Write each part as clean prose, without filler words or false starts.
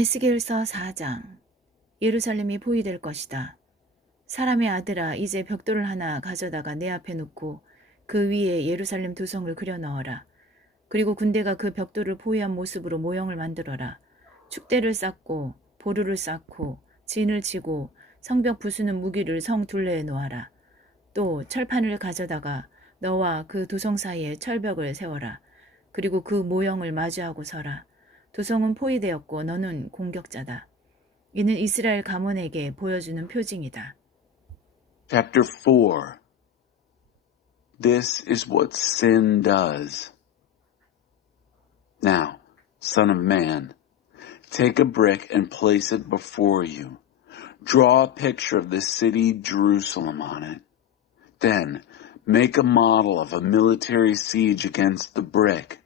에스겔4 4장. 예루살렘이 포위될 것이다. 사람의 아들아, 이제 벽돌을 하나 가져다가 내 앞에 놓고 그 위에 예루살렘 도성을 그려 넣어라. 그리고 군대가 그 벽돌을 포위한 모습으로 모형을 만들어라. 축대를 쌓고 보루를 쌓고 진을 치고 성벽 부수는 무기를 성 둘레에 놓아라. 또 철판을 가져다가 너와 그 도성 사이에 철벽을 세워라. 그리고 그 모형을 마주하고 서라. 도성은 포위되었고 너는 공격자다. 이는 이스라엘 가문에게 보여주는 표징이다. Chapter 4. This is what sin does. Now, son of man, take a brick and place it before you. Draw a picture of the city Jerusalem on it. Then, make a model of a military siege against the brick.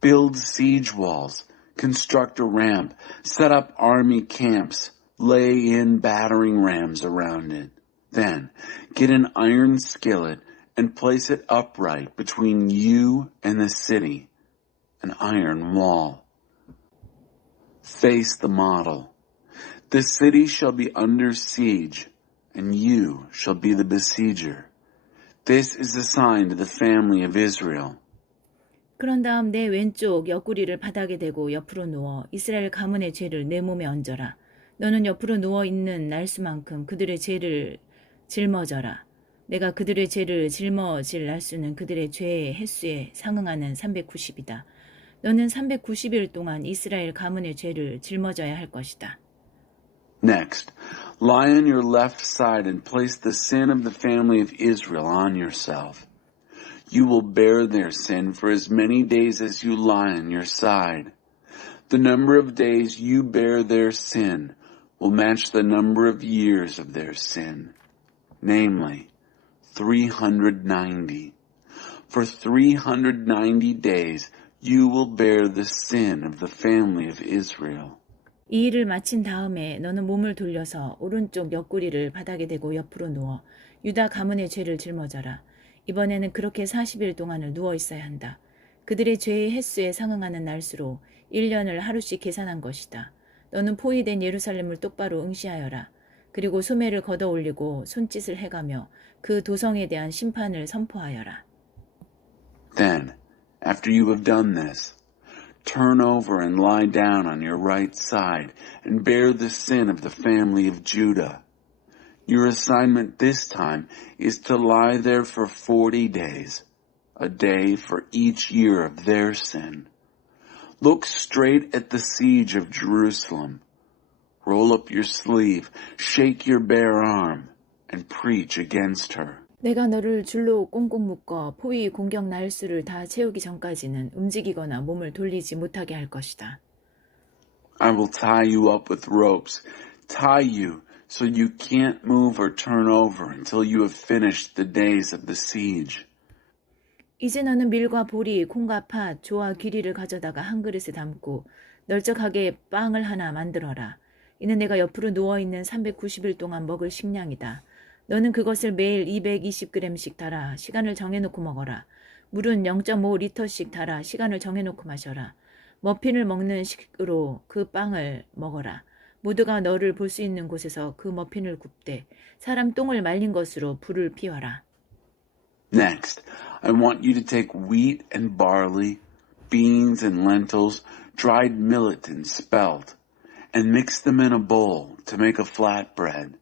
Build siege walls. Construct a ramp, set up army camps, lay in battering rams around it. Then, get an iron skillet and place it upright between you and the city, an iron wall. Face the model. The city shall be under siege, and you shall be the besieger. This is a sign to the family of Israel. 그런 다음 내 왼쪽 옆구리를 바닥에 대고 옆으로 누워 이스라엘 가문의 죄를 내 몸에 얹어라. 너는 옆으로 누워 있는 날수만큼 그들의 죄를 짊어져라. 내가 그들의 죄를 짊어질 날수는 그들의 죄의 횟수에 상응하는 390이다. 너는 390일 동안 이스라엘 가문의 죄를 짊어져야 할 것이다. Next, lie on your left side and place the sin of the family of Israel on yourself. You will bear their sin for as many days as you lie on your side. The number of days you bear their sin will match the number of years of their sin, namely 390. For 390 days you will bear the sin of the family of Israel. 이 일을 마친 다음에 너는 몸을 돌려서 오른쪽 옆구리를 바닥에 대고 옆으로 누워 유다 가문의 죄를 짊어져라. 이번에는 그렇게 40일 동안을 누워 있어야 한다. 그들의 죄의 횟수에 상응하는 날수로 1년을 하루씩 계산한 것이다. 너는 포위된 예루살렘을 똑바로 응시하여라. 그리고 소매를 걷어 올리고 손짓을 해가며 그 도성에 대한 심판을 선포하여라. Then, after you have done this, turn over and lie down on your right side and bear the sin of the family of Judah. Your assignment this time is to lie there for 40 days, a day for each year of their sin. Look straight at the siege of Jerusalem. Roll up your sleeve, shake your bare arm, and preach against her. 내가 너를 줄로 꽁꽁 묶어 포위 공격 날수를 다 채우기 전까지는 움직이거나 몸을 돌리지 못하게 할 것이다. I will tie you up with ropes, tie you so you can't move or turn over until you have finished the days of the siege. 이제 너는 밀과 보리, 콩과 팥, 조와 귀리를 가져다가 한 그릇에 담고 널쩍하게 빵을 하나 만들어라. 이는 내가 옆으로 누워있는 390일 동안 먹을 식량이다. 너는 그것을 매일 220g씩 달아 시간을 정해놓고 먹어라. 물은 0.5리터씩 달아 시간을 정해놓고 마셔라. 머핀을 먹는 식으로 그 빵을 먹어라. 모두가 너를 볼 수 있는 곳에서 그 머핀을 굽되 사람 똥을 말린 것으로 불을 피워라. Next, I want you to take wheat and barley, beans and lentils, dried millet and spelt, and mix them in a bowl to make a flatbread.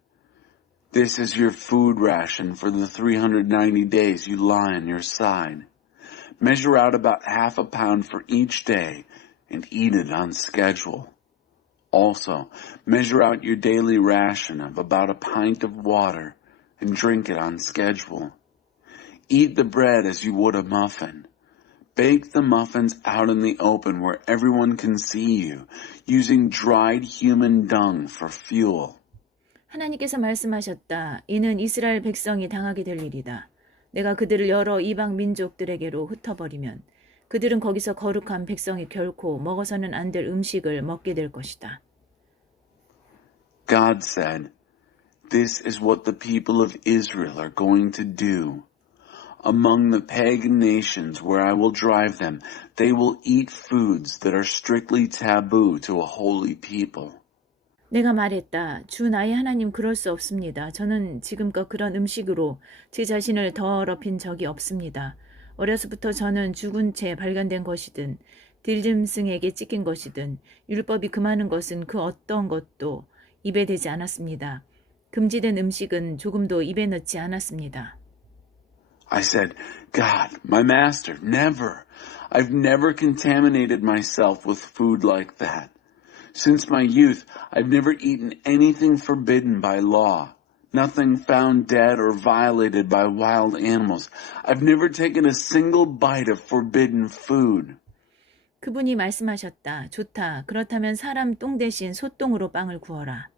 This is your food ration for the 390 days you lie on your side. Measure out about half a pound for each day and eat it on schedule. Also, measure out your daily ration of about a pint of water and drink it on schedule. Eat the bread as you would a muffin. Bake the muffins out in the open where everyone can see you, using dried human dung for fuel. 하나님께서 말씀하셨다. 이는 이스라엘 백성이 당하게 될 일이다. 내가 그들을 여러 이방 민족들에게로 흩어버리면 그들은 거기서 거룩한 백성이 결코 먹어서는 안 될 음식을 먹게 될 것이다. God said, "This is what the people of Israel are going to do. Among the pagan nations where I will drive them, they will eat foods that are strictly taboo to a holy people. 내가 말했다. 주 나의 하나님 그럴 수 없습니다. 저는 지금껏 그런 음식으로 제 자신을 더럽힌 적이 없습니다. 어려서부터 저는 죽은 채 발견된 것이든 들짐승에게 찢긴 것이든 율법이 금하는 것은 그 어떤 것도 입에 대지 않았습니다. 금지된 음식은 조금도 입에 넣지 않았습니다. I said, God, my master, never. I've never contaminated myself with food like that. Since my youth, I've never eaten anything forbidden by law, nothing found dead or violated by wild animals. I've never taken a single bite of forbidden food. 그분이 말씀하셨다. 좋다. 그렇다면 사람 똥 대신 소똥으로 빵을 구워라.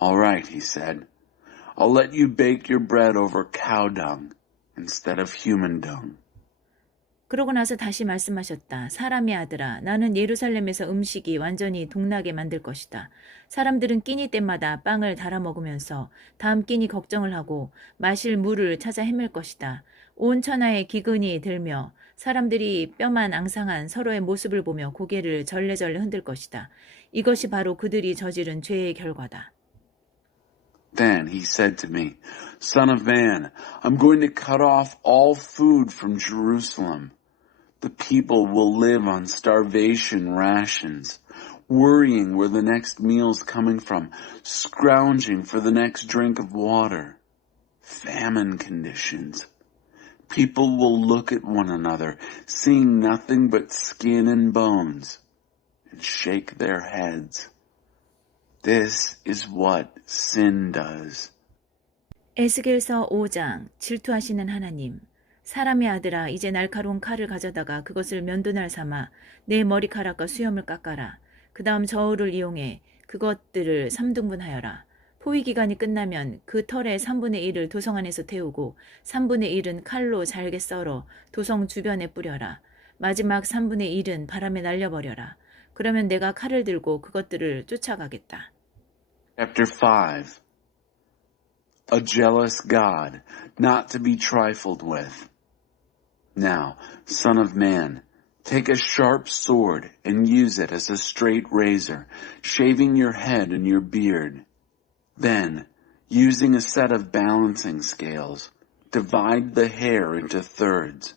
All right, he said. I'll let you bake your bread over cow dung instead of human dung. 그러고 나서 다시 말씀하셨다. 사람의 아들아, 나는 예루살렘에서 음식이 완전히 동나게 만들 것이다. 사람들은 끼니 때마다 빵을 달아 먹으면서 다음 끼니 걱정을 하고 마실 물을 찾아 헤맬 것이다. 온 천하에 기근이 들며 사람들이 뼈만 앙상한 서로의 모습을 보며 고개를 절레절레 흔들 것이다. 이것이 바로 그들이 저지른 죄의 결과다. Then he said to me, Son of man, I'm going to cut off all food from Jerusalem. The people will live on starvation rations, worrying where the next meal's coming from, scrounging for the next drink of water. Famine conditions. People will look at one another, seeing nothing but skin and bones, and shake their heads. This is what sin does. 에스겔서 5장 질투하시는 하나님. 사람의 아들아, 이제 날카로운 칼을 가져다가 그것을 면도날 삼아 내 머리카락과 수염을 깎아라. 그 다음 저울을 이용해 그것들을 3등분하여라. 포위기간이 끝나면 그 털의 3분의 1을 도성 안에서 태우고 3분의 1은 칼로 잘게 썰어 도성 주변에 뿌려라. 마지막 3분의 1은 바람에 날려버려라. 그러면 내가 칼을 들고 그것들을 쫓아가겠다. Chapter 5. A jealous God, not to be trifled with. Now, son of man, take a sharp sword and use it as a straight razor, shaving your head and your beard. Then, using a set of balancing scales, divide the hair into thirds.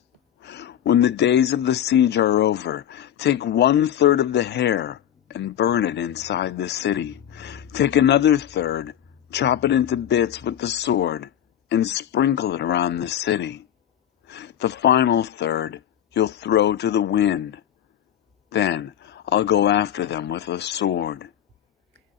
When the days of the siege are over, take 1/3 of the hair and burn it inside the city. Take another third, chop it into bits with the sword, and sprinkle it around the city. The final third you'll throw to the wind. Then I'll go after them with a sword.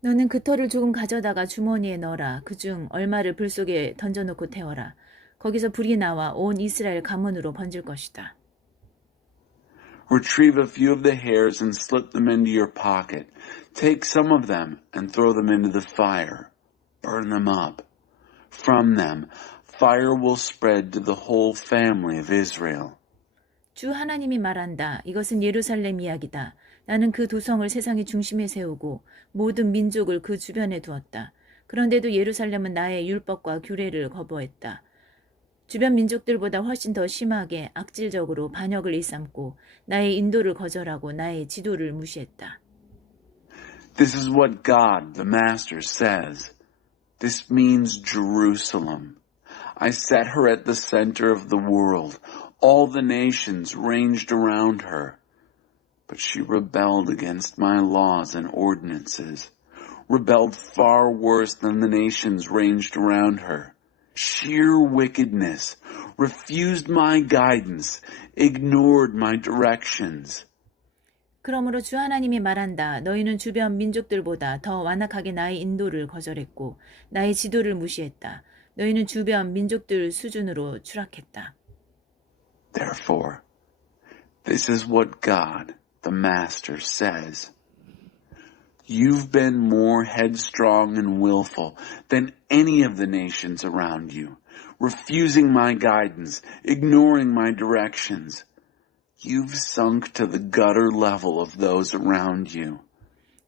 너는 그 털을 조금 가져다가 주머니에 넣어라. 그중 얼마를 불 속에 던져놓고 태워라. 거기서 불이 나와 온 이스라엘 가문으로 번질 것이다. Retrieve a few of the hairs and slip them into your pocket. Take some of them and throw them into the fire. Burn them up. From them, fire will spread to the whole family of Israel. 주 하나님이 말한다. 이것은 예루살렘 이야기다. 나는 그 도성을 세상의 중심에 세우고 모든 민족을 그 주변에 두었다. 그런데도 예루살렘은 나의 율법과 규례를 거부했다. 주변 민족들보다 훨씬 더 심하게 악질적으로 반역을 일삼고 나의 인도를 거절하고 나의 지도를 무시했다. This is what God, the Master, says. This means Jerusalem. I set her at the center of the world. All the nations ranged around her. But she rebelled against my laws and ordinances, rebelled far worse than the nations ranged around her. Sheer wickedness, refused my guidance, ignored my directions. 그러므로 주 하나님이 말한다. 너희는 주변 민족들보다 더 완악하게 나의 인도를 거절했고 나의 지도를 무시했다. 너희는 주변 민족들 수준으로 추락했다. Therefore, this is what God, the Master, says. You've been more headstrong and willful than any of the nations around you, refusing my guidance, ignoring my directions. You've sunk to the gutter level of those around you.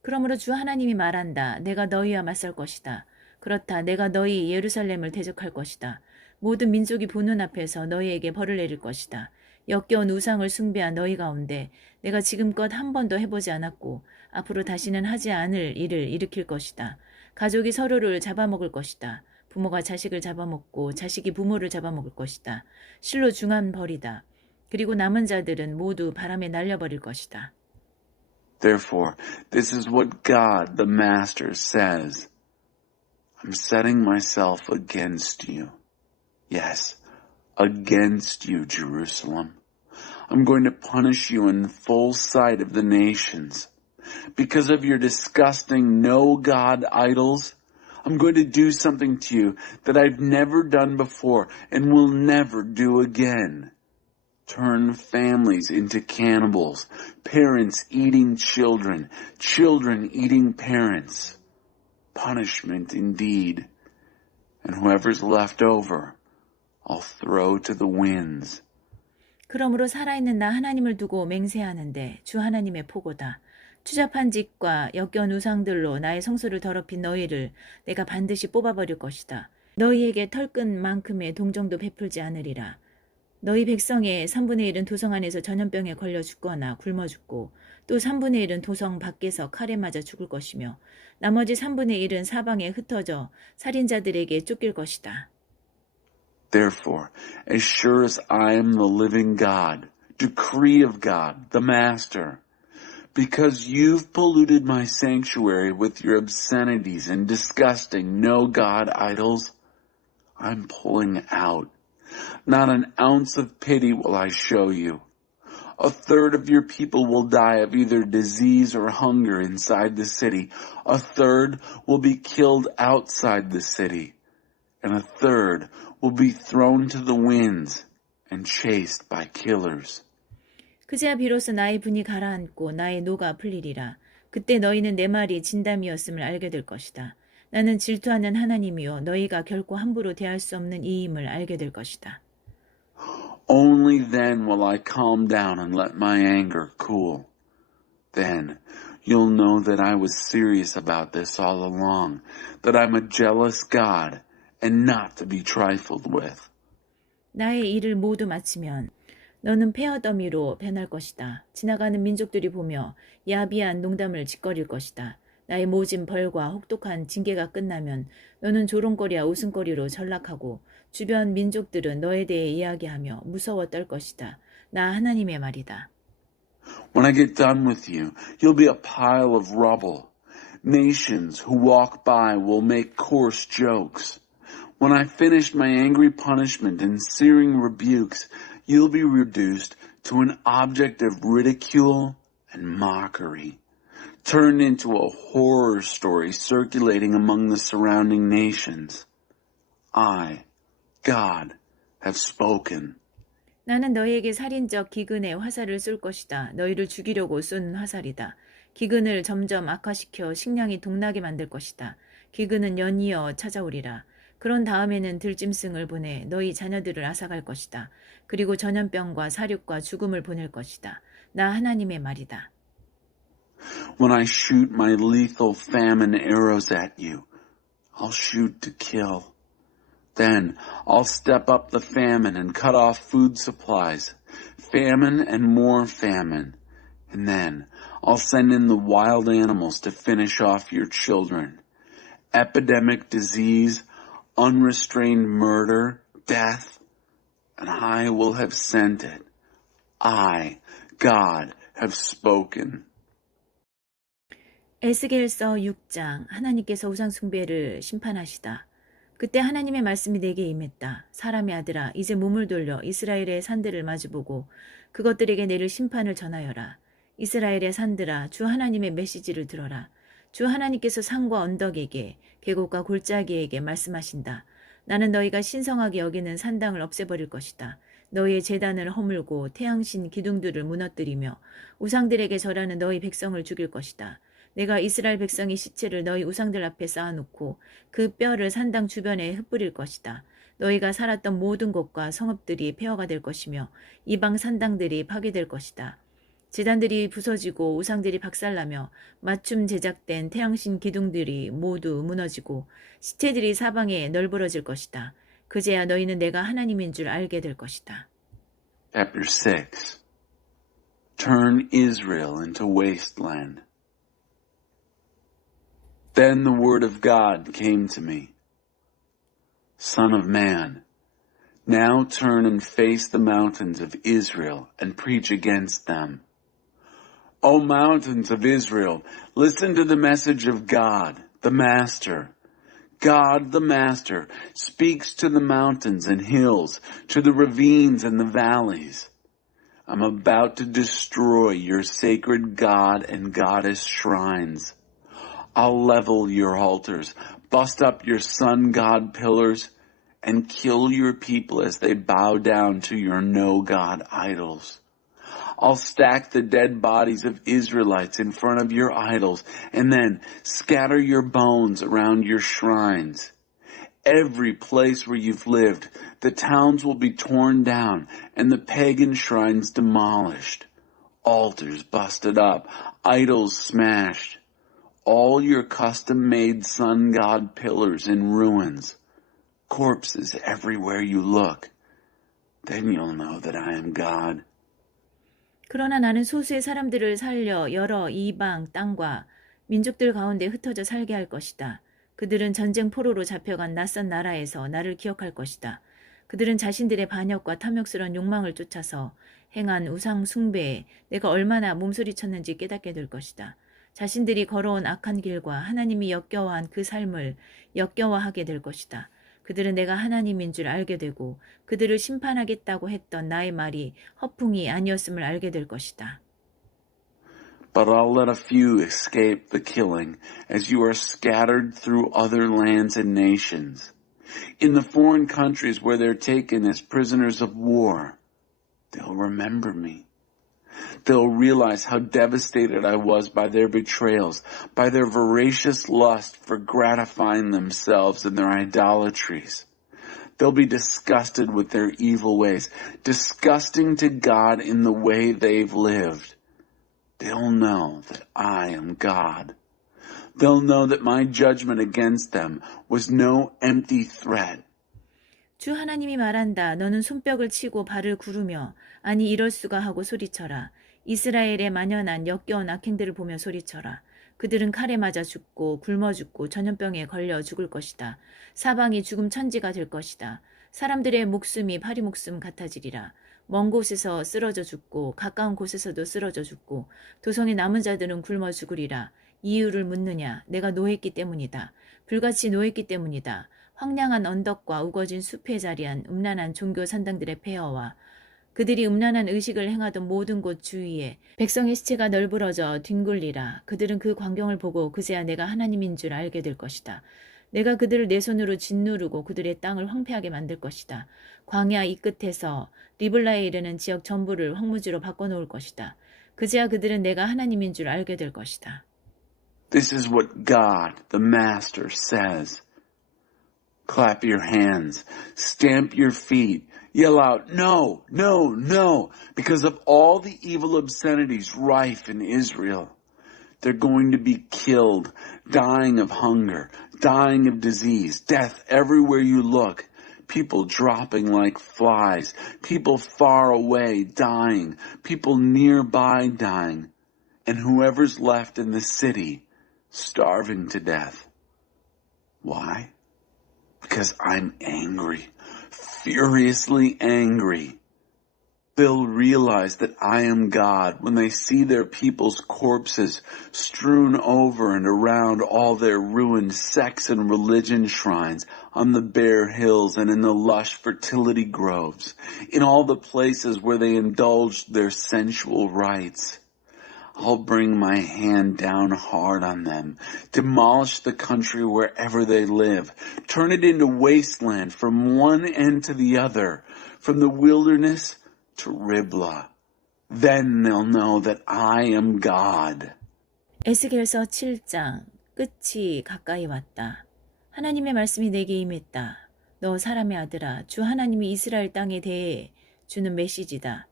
그러므로 주 하나님이 말한다. 내가 너희와 맞설 것이다. 그렇다. 내가 너희 예루살렘을 대적할 것이다. 모든 민족이 보는 앞에서 너희에게 벌을 내릴 것이다. 역겨운 우상을 숭배한 너희 가운데 내가 지금껏 한 번도 해보지 않았고 앞으로 다시는 하지 않을 일을 일으킬 것이다. 가족이 서로를 잡아먹을 것이다. 부모가 자식을 잡아먹고 자식이 부모를 잡아먹을 것이다. 실로 중한 벌이다. 그리고 남은 자들은 모두 바람에 날려버릴 것이다. Therefore, this is what God, the Master, says. I'm setting myself against you. Yes, against you, Jerusalem. I'm going to punish you in full sight of the nations. Because of your disgusting no-God idols, I'm going to do something to you that I've never done before and will never do again. Turn families into cannibals, parents eating children, children eating parents. Punishment indeed. And whoever's left over, I'll throw to the winds. 그러므로 살아있는 나 하나님을 두고 맹세하는데 주 하나님의 포고다. 추잡한 짓과 역겨운 우상들로 나의 성소를 더럽힌 너희를 내가 반드시 뽑아버릴 것이다. 너희에게 털끝만큼의 동정도 베풀지 않으리라. 너희 백성의 3분의 1은 도성 안에서 전염병에 걸려 죽거나 굶어 죽고 또 3분의 1은 도성 밖에서 칼에 맞아 죽을 것이며 나머지 3분의 1은 사방에 흩어져 살인자들에게 쫓길 것이다. Therefore, as sure as I am the living God, decree of God, the Master, because you've polluted my sanctuary with your obscenities and disgusting no-God idols, I'm pulling out. Not an ounce of pity will I show you. A third of your people will die of either disease or hunger inside the city. A third will be killed outside the city. And a third will be thrown to the winds and chased by killers. 그제야 비로소 나의 분이 가라앉고 나의 노가 풀리리라. 그때 너희는 내 말이 진담이었음을 알게 될 것이다. 나는 질투하는 하나님이요 너희가 결코 함부로 대할 수 없는 이임을 알게 될 것이다. Only then will I calm down and let my anger cool. Then you'll know that I was serious about this all along, that I'm a jealous God and not to be trifled with. 나의 일을 모두 마치면 너는 폐허더미로 변할 것이다. 지나가는 민족들이 보며 야비한 농담을 짓거릴 것이다. 나의 모진 벌과 혹독한 징계가 끝나면 너는 조롱거리와 웃음거리로 전락하고 주변 민족들은 너에 대해 이야기하며 무서워 떨 것이다. 나 하나님의 말이다. When I get done with you, you'll be a pile of rubble. Nations who walk by will make coarse jokes. When I finish my angry punishment and searing rebukes, you'll be reduced to an object of ridicule and mockery, turned into a horror story circulating among the surrounding nations. I, God, have spoken. 나는 너희에게 살인적 기근의 화살을 쏠 것이다. 너희를 죽이려고 쏜 화살이다. 기근을 점점 악화시켜 식량이 동나게 만들 것이다. 기근은 연이어 찾아오리라. 그런 다음에는 들짐승을 보내 너희 자녀들을 앗아갈 것이다. 그리고 전염병과 사륙과 죽음을 보낼 것이다. 나 하나님의 말이다. When I shoot my lethal famine arrows at you, I'll shoot to kill. Then I'll step up the famine and cut off food supplies, famine and more famine. And then I'll send in the wild animals to finish off your children. Epidemic disease, unrestrained murder, death, and I will have sent it. I, God, have spoken. 에스겔4 6장 하나님께서 우상 숭배를 심판하시다. 그때 하나님의 말씀이 내게 임했다. 사람의 아들아, 이제 몸을 돌려 이스라엘의 산들을 마주보고 그것들에게 내릴 심판을 전하여라. 이스라엘의 산들아, 주 하나님의 메시지를 들어라. 주 하나님께서 산과 언덕에게, 계곡과 골짜기에게 말씀하신다. 나는 너희가 신성하게 여기는 산당을 없애버릴 것이다. 너희의 제단을 허물고 태양신 기둥들을 무너뜨리며 우상들에게 절하는 너희 백성을 죽일 것이다. 내가 이스라엘 백성의 시체를 너희 우상들 앞에 쌓아놓고 그 뼈를 산당 주변에 흩뿌릴 것이다. 너희가 살았던 모든 곳과 성읍들이 폐허가 될 것이며 이방 산당들이 파괴될 것이다. 제단들이 부서지고 우상들이 박살나며 맞춤 제작된 태양신 기둥들이 모두 무너지고 시체들이 사방에 널브러질 것이다. 그제야 너희는 내가 하나님인 줄 알게 될 것이다. Chapter 6. Turn Israel into wasteland. Then the word of God came to me. Son of man, now turn and face the mountains of Israel and preach against them. O mountains of Israel, listen to the message of God, the Master. God, the Master, speaks to the mountains and hills, to the ravines and the valleys. I'm about to destroy your sacred God and goddess shrines. I'll level your altars, bust up your sun god pillars, and kill your people as they bow down to your no-God idols. I'll stack the dead bodies of Israelites in front of your idols and then scatter your bones around your shrines. Every place where you've lived, the towns will be torn down and the pagan shrines demolished. Altars busted up, idols smashed. All your custom-made sun god pillars in ruins. Corpses everywhere you look. Then you'll know that I am God. 그러나 나는 소수의 사람들을 살려 여러 이방 땅과 민족들 가운데 흩어져 살게 할 것이다. 그들은 전쟁 포로로 잡혀간 낯선 나라에서 나를 기억할 것이다. 그들은 자신들의 반역과 탐욕스러운 욕망을 쫓아서 행한 우상 숭배에 내가 얼마나 몸소리쳤는지 깨닫게 될 것이다. 자신들이 걸어온 악한 길과 하나님이 역겨워한 그 삶을 역겨워하게 될 것이다. 그들은 내가 하나님인 줄 알게 되고 그들을 심판하겠다고 했던 나의 말이 허풍이 아니었음을 알게 될 것이다. But I'll let a few escape the killing as you are scattered through other lands and nations. In the foreign countries where they're taken as prisoners of war, they'll remember me. They'll realize how devastated I was by their betrayals, by their voracious lust for gratifying themselves and their idolatries. They'll be disgusted with their evil ways, disgusting to God in the way they've lived. They'll know that I am God. They'll know that my judgment against them was no empty threat. 주 하나님이 말한다. 너는 손뼉을 치고 발을 구르며 아니 이럴 수가 하고 소리쳐라. 이스라엘의 만연한 역겨운 악행들을 보며 소리쳐라. 그들은 칼에 맞아 죽고 굶어 죽고 전염병에 걸려 죽을 것이다. 사방이 죽음 천지가 될 것이다. 사람들의 목숨이 파리 목숨 같아지리라. 먼 곳에서 쓰러져 죽고 가까운 곳에서도 쓰러져 죽고 도성에 남은 자들은 굶어 죽으리라. 이유를 묻느냐? 내가 노했기 때문이다. 불같이 노했기 때문이다. 황량한 언덕과 우거진 숲에 자리한 음란한 종교 산당들의 폐허와 그들이 음란한 의식을 행하던 모든 곳 주위에 백성의 시체가 널브러져 뒹굴리라. 그들은 그 광경을 보고 그제야 내가 하나님인 줄 알게 될 것이다. 내가 그들을 내 손으로 짓누르고 그들의 땅을 황폐하게 만들 것이다. 광야 이 끝에서 리블라에 이르는 지역 전부를 황무지로 바꿔놓을 것이다. 그제야 그들은 내가 하나님인 줄 알게 될 것이다. This is what God, the Master, says. Clap your hands, stamp your feet, yell out, no, no, no, because of all the evil obscenities rife in Israel. They're going to be killed, dying of hunger, dying of disease, death everywhere you look, people dropping like flies, people far away dying, people nearby dying, and whoever's left in the city starving to death. Why? Because I'm angry, furiously angry. They'll realize that I am God when they see their people's corpses strewn over and around all their ruined sex and religion shrines on the bare hills and in the lush fertility groves, in all the places where they indulged their sensual rites. I'll bring my hand down hard on them, demolish the country wherever they live, turn it into wasteland from one end to the other, from the wilderness to Riblah. Then they'll know that I am God. 에스겔서 7장 끝이 가까이 왔다. 하나님의 말씀이 내게 임했다. 너 사람의 아들아, 주 하나님이 이스라엘 땅에 대해 주는 메시지다.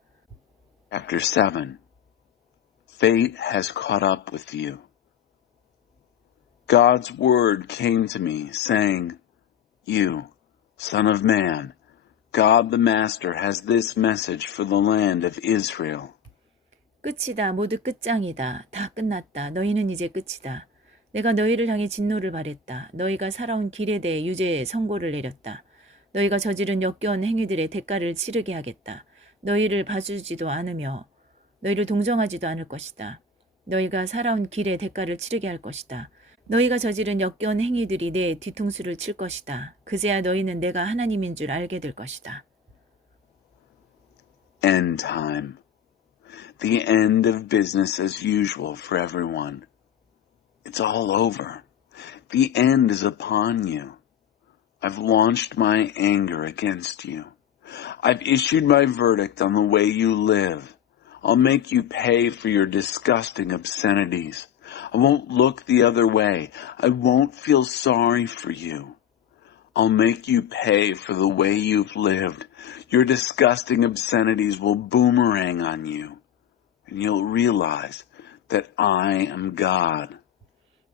Chapter 7. Fate has caught up with you. God's word came to me saying, You, Son of man, God the Master has this message for the land of Israel. 끝이다. 모두 끝장이다. 다 끝났다. 너희는 이제 끝이다. 내가 너희를 향해 진노를 발했다. 너희가 살아온 길에 대해 유죄의 선고를 내렸다. 너희가 저지른 역겨운 행위들의 대가를 치르게 하겠다. 너희를 봐주지도 않으며 너희를 동정하지도 않을 것이다. 너희가 살아온 길의 대가를 치르게 할 것이다. 너희가 저지른 역겨운 행위들이 내 뒤통수를 칠 것이다. 그제야 너희는 내가 하나님인 줄 알게 될 것이다. End time. The end of business as usual for everyone. It's all over. The end is upon you. I've launched my anger against you. I've issued my verdict on the way you live. I'll make you pay for your disgusting obscenities. I won't look the other way. I won't feel sorry for you. I'll make you pay for the way you've lived. Your disgusting obscenities will boomerang on you, and you'll realize that I am God.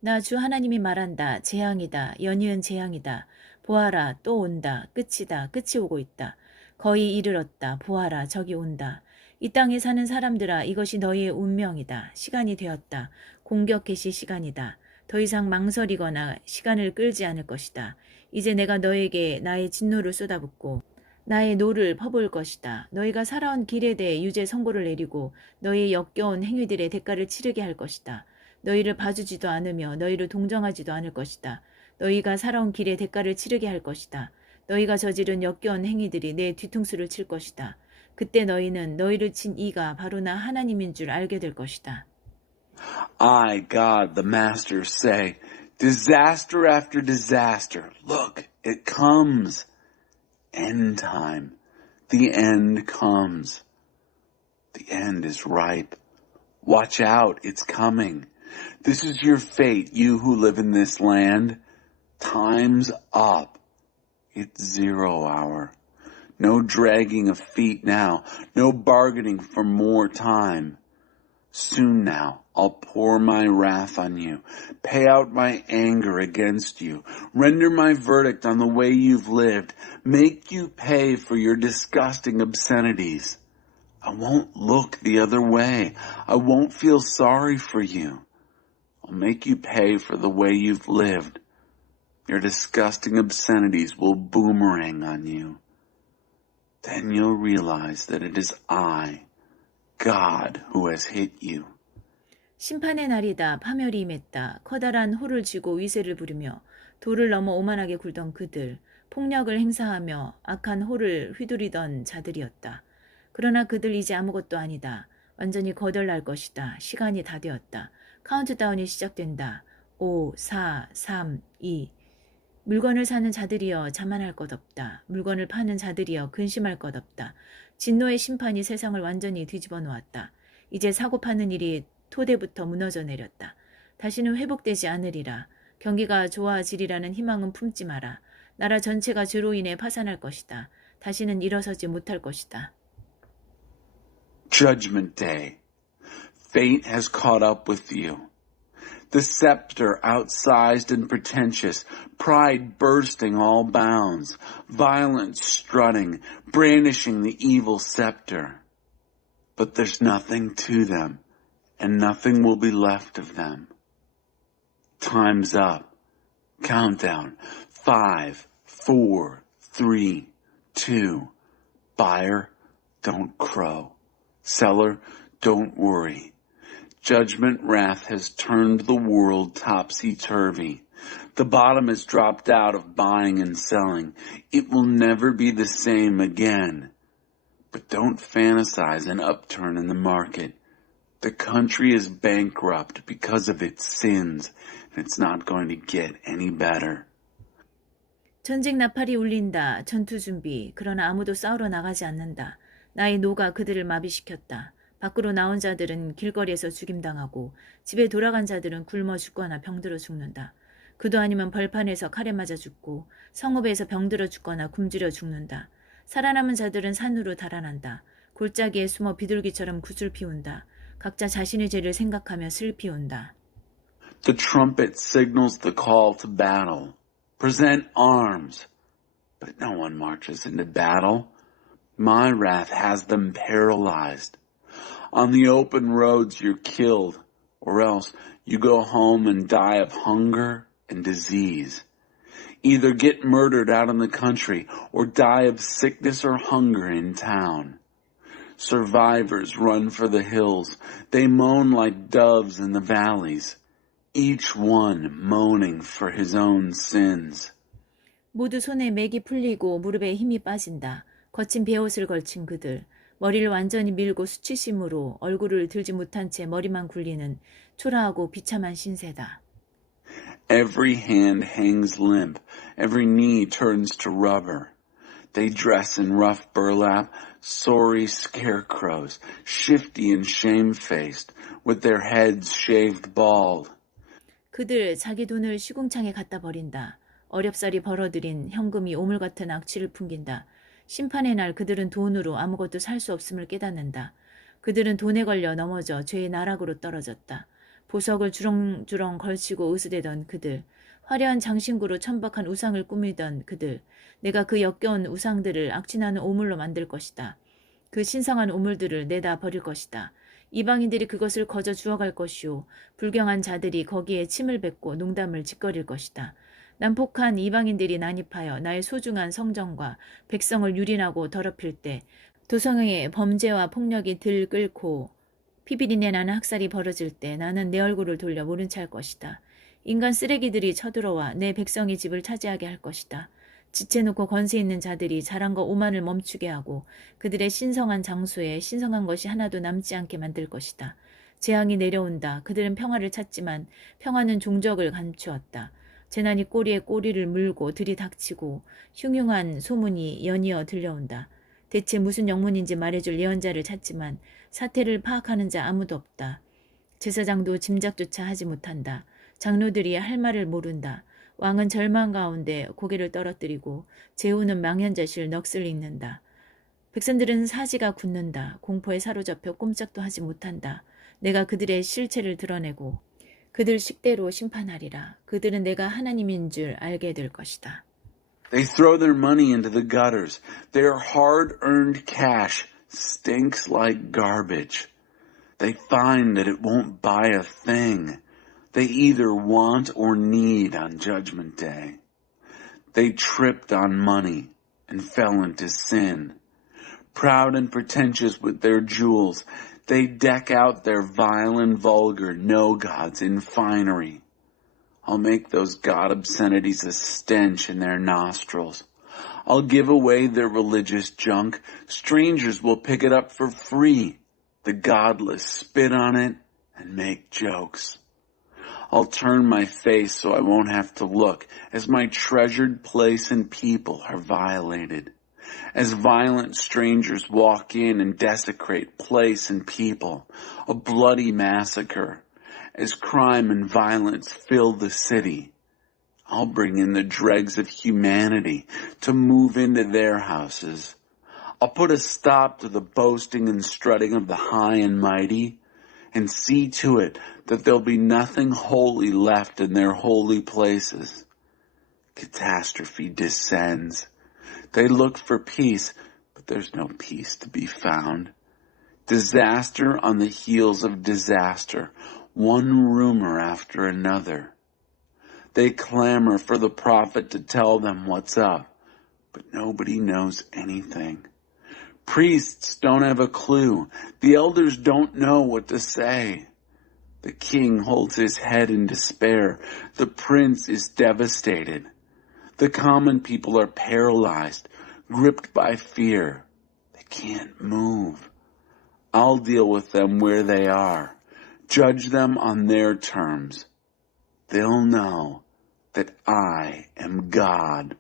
나 주 하나님이 말한다. 재앙이다. 연이은 재앙이다. 보아라. 또 온다. 끝이다. 끝이 오고 있다. 거의 이르렀다. 보아라. 저기 온다. 이 땅에 사는 사람들아, 이것이 너희의 운명이다. 시간이 되었다. 공격 개시 시간이다. 더 이상 망설이거나 시간을 끌지 않을 것이다. 이제 내가 너에게 나의 진노를 쏟아붓고 나의 노를 퍼부을 것이다. 너희가 살아온 길에 대해 유죄 선고를 내리고 너희의 역겨운 행위들의 대가를 치르게 할 것이다. 너희를 봐주지도 않으며 너희를 동정하지도 않을 것이다. 너희가 살아온 길의 대가를 치르게 할 것이다. 너희가 저지른 역겨운 행위들이 내 뒤통수를 칠 것이다. 그때 너희는 너희를 친 이가 바로 나 하나님인 줄 알게 될 것이다. I, God, the Master, say, disaster after disaster. Look, it comes. End time. The end comes. The end is ripe. Watch out, it's coming. This is your fate, you who live in this land. Time's up. It's 0 hour. No dragging of feet now. No bargaining for more time. Soon now, I'll pour my wrath on you, pay out my anger against you, render my verdict on the way you've lived, make you pay for your disgusting obscenities. I won't look the other way. I won't feel sorry for you. I'll make you pay for the way you've lived. Your disgusting obscenities will boomerang on you. Then you'll realize that it is I, God, who has hit you. 심판의 날이다. 파멸이 임했다. 커다란 호를 쥐고 위세를 부리며 돌을 넘어 오만하게 굴던 그들, 폭력을 행사하며 악한 호를 휘두르던 자들이었다. 그러나 그들 이제 아무것도 아니다. 완전히 거덜날 것이다. 시간이 다 되었다. 카운트다운이 시작된다. 5, 4, 3, 2. 물건을 사는 자들이여 자만할 것 없다. 물건을 파는 자들이여 근심할 것 없다. 진노의 심판이 세상을 완전히 뒤집어 놓았다. 이제 사고 파는 일이 토대부터 무너져 내렸다. 다시는 회복되지 않으리라. 경기가 좋아지리라는 희망은 품지 마라. 나라 전체가 죄로 인해 파산할 것이다. 다시는 일어서지 못할 것이다. Judgment Day. Fate has caught up with you. The scepter outsized and pretentious, pride bursting all bounds, violence strutting, brandishing the evil scepter. But there's nothing to them, and nothing will be left of them. Time's up. Countdown. 5, 4, 3, 2. Buyer, don't crow. Seller, don't worry. Judgment wrath has turned the world topsy-turvy. The bottom has dropped out of buying and selling. It will never be the same again. But don't fantasize an upturn in the market. The country is bankrupt because of its sins, and it's not going to get any better. 전쟁 나팔이 울린다. 전투 준비. 그러나 아무도 싸우러 나가지 않는다. 나의 노가 그들을 마비시켰다. 밖으로 나온 자들은 길거리에서 죽임당하고 집에 돌아간 자들은 굶어 죽거나 병들어 죽는다. 그도 아니면 벌판에서 칼에 맞아 죽고 성읍에서 병들어 죽거나 굶주려 죽는다. 살아남은 자들은 산으로 달아난다. 골짜기에 숨어 비둘기처럼 굿을 피운다. 각자 자신의 죄를 생각하며 슬피 운다. The trumpet signals the call to battle. Present arms. but no one marches into battle. My wrath has them paralyzed. On the open roads you're killed, or else you go home and die of hunger and disease. Either get murdered out in the country or die of sickness or hunger in town. Survivors run for the hills. They moan like doves in the valleys, each one moaning for his own sins. 모두 손에 맥이 풀리고 무릎에 힘이 빠진다. 거친 베옷을 걸친 그들, 머리를 완전히 밀고 수치심으로 얼굴을 들지 못한 채 머리만 굴리는 초라하고 비참한 신세다. Every hand hangs limp, every knee turns to rubber. They dress in rough burlap, sorry scarecrows, shifty and shamefaced, with their heads shaved bald. 그들 자기 돈을 시궁창에 갖다 버린다. 어렵사리 벌어들인 현금이 오물 같은 악취를 풍긴다. 심판의 날 그들은 돈으로 아무것도 살 수 없음을 깨닫는다. 그들은 돈에 걸려 넘어져 죄의 나락으로 떨어졌다. 보석을 주렁주렁 걸치고 으스대던 그들, 화려한 장신구로 천박한 우상을 꾸미던 그들, 내가 그 역겨운 우상들을 악취나는 오물로 만들 것이다. 그 신성한 오물들을 내다 버릴 것이다. 이방인들이 그것을 거저 주워갈 것이요, 불경한 자들이 거기에 침을 뱉고 농담을 짓거릴 것이다. 난폭한 이방인들이 난입하여 나의 소중한 성전과 백성을 유린하고 더럽힐 때 도성의 범죄와 폭력이 들끓고 피비린내 나는 학살이 벌어질 때 나는 내 얼굴을 돌려 모른 체 할 것이다. 인간 쓰레기들이 쳐들어와 내 백성의 집을 차지하게 할 것이다. 지체놓고 권세 있는 자들이 자랑과 오만을 멈추게 하고 그들의 신성한 장소에 신성한 것이 하나도 남지 않게 만들 것이다. 재앙이 내려온다. 그들은 평화를 찾지만 평화는 종적을 감추었다. 재난이 꼬리에 꼬리를 물고 들이닥치고 흉흉한 소문이 연이어 들려온다. 대체 무슨 영문인지 말해줄 예언자를 찾지만 사태를 파악하는 자 아무도 없다. 제사장도 짐작조차 하지 못한다. 장로들이 할 말을 모른다. 왕은 절망 가운데 고개를 떨어뜨리고 제후는 망연자실 넋을 잃는다. 백성들은 사지가 굳는다. 공포에 사로잡혀 꼼짝도 하지 못한다. 내가 그들의 실체를 드러내고 그들 식대로 심판하리라. 그들은 내가 하나님인 줄 알게 될 것이다. They throw their money into the gutters. Their hard-earned cash stinks like garbage. They find that it won't buy a thing. They either want or need on Judgment Day. They tripped on money and fell into sin. Proud and pretentious with their jewels, they deck out their vile and vulgar no-gods in finery. I'll make those god obscenities a stench in their nostrils. I'll give away their religious junk. Strangers will pick it up for free. The godless spit on it and make jokes. I'll turn my face so I won't have to look as my treasured place and people are violated. As violent strangers walk in and desecrate place and people, a bloody massacre. As crime and violence fill the city, I'll bring in the dregs of humanity to move into their houses. I'll put a stop to the boasting and strutting of the high and mighty and see to it that there'll be nothing holy left in their holy places. Catastrophe descends. They look for peace, but there's no peace to be found. Disaster on the heels of disaster. One rumor after another. They clamor for the prophet to tell them what's up, but nobody knows anything. Priests don't have a clue. The elders don't know what to say. The king holds his head in despair. The prince is devastated. The common people are paralyzed, gripped by fear. They can't move. I'll deal with them where they are. Judge them on their terms. They'll know that I am God.